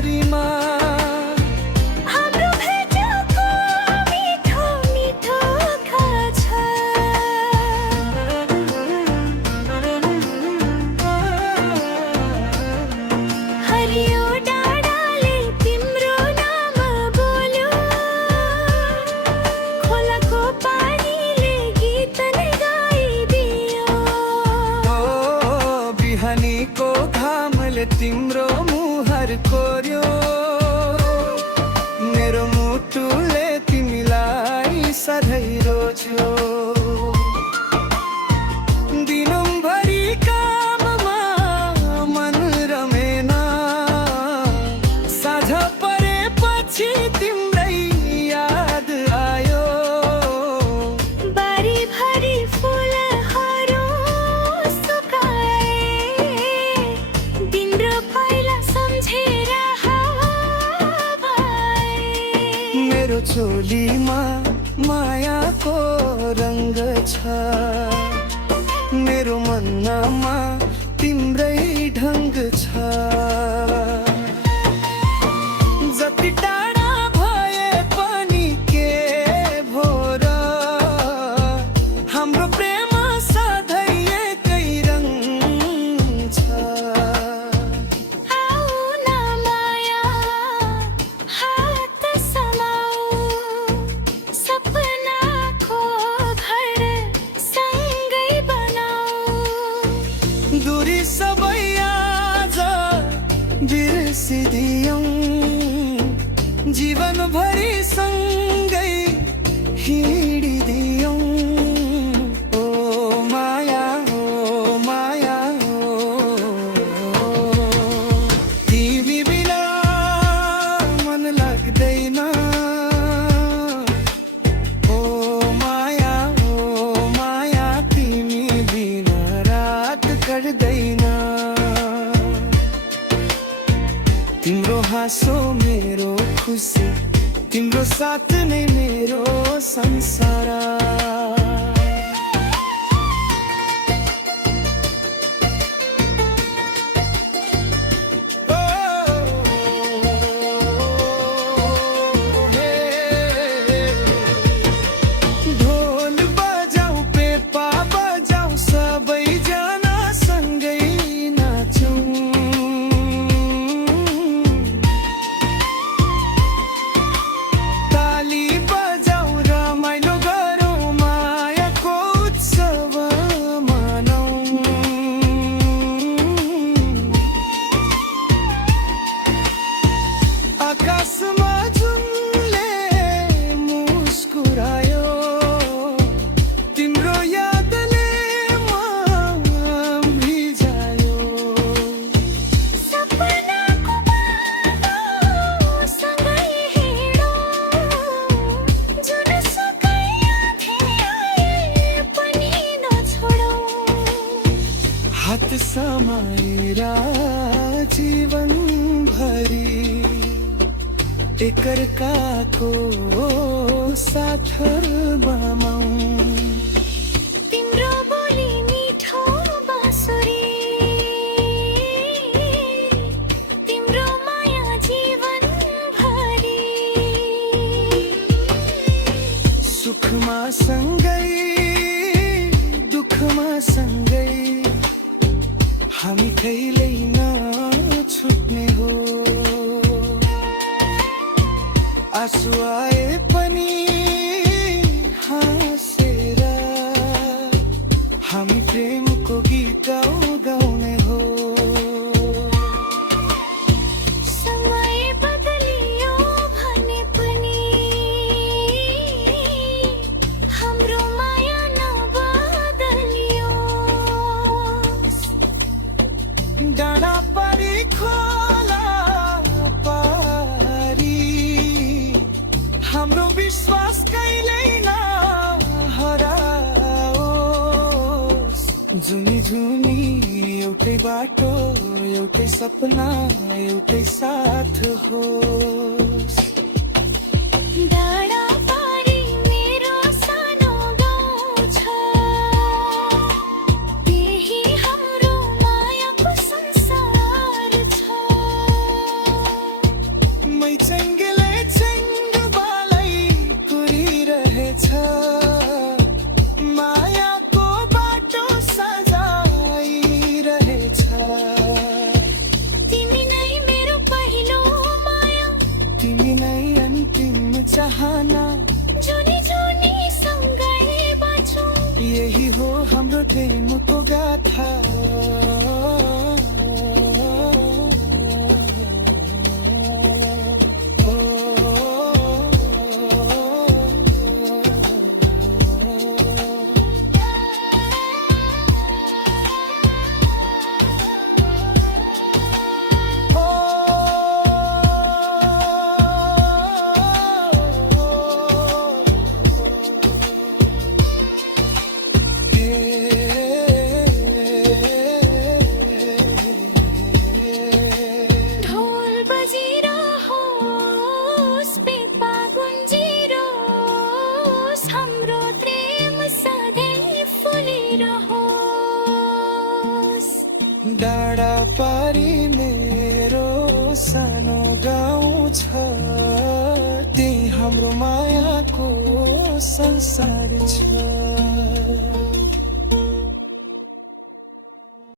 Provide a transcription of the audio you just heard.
भरिमा हाम्रो भेटको मिठो मिठो खाछ। हरियो डाँडाले तिम्रो नाम बोल्यो, खोलाको पानीले गीत नै गाइदियो। बिहानीको घामले तिम्रो मुहार कोर्यो, मेरो मुटुले तिमीलाई सधैँ रोज्यो। दिनभरि काममा मन रमेन, साँझ परेपछि तिम्रै याद आयो। बारीभरि फुलहरू सुकाए, दिन र पहिला सम्झेर भए। मेरो चोलीमा मायाको रङ्ग छ, मेरो मनमा तिम्रै ढङ्ग छ। जति टाढा भए पनि के भो र, हाम्रो प्रेम सधैँ एकै रङ छ। आऊ न माया हात समाऊ, सपनाको घर सँगै बनाऊ। दूरी सबै आज बिर्सिदियौँ, जीवनभरि सँगै हिँडिदियौँ। ओ माया ओ माया ओ, तिमी बिना मन लाग्दैन। ओ माया तिमी बिना रात कट्दैन। तिम्रो हाँसो मेरो खुसी, तिम्रो साथ नै मेरो संसार। ढोल बजाऊ पेपा बजाऊ, सबैजना सँगै नाचौँ। ताली बजाऊ रमाइलो गरौँ, मायाको उत्सव मनाऊ। आकाशमा जुनले मुस्कुरायो, तिम्रो यादले मन भिजायो। सपनाको बाटो सँगै हिँडौँ, जुनसुकै आँधी आए पनि नछोडौँ। हात समाएर जीवनभरि एकअर्काको साथ बमाऊ। तिम्रो बोली मिठो बाँसुरी, तिम्रो माया जीवनभरि। सुखमा सँगै दुःखमा सँगै, हामी कहिल्यै नछुट्ने हो। आँसु आए पनि हाँसेर हामी प्रेमको गीत गाउने हो। समय बदलियो भने पनि हाम्रो माया नबदलियो। डाँडा पारी खोला पारी, हाम्रो विश्वास कहिल्यै नहराओस्। जुनी जुनी एउटै बाटो, एउटै सपना, एउटै साथ होस्। डाँडा पारी मेरो सानो गाउँ छ, त्यही हाम्रो मायाको संसार छ। पारी मेरो सानो गाउँ छ त्यही हाम्रो मायाको संसार छ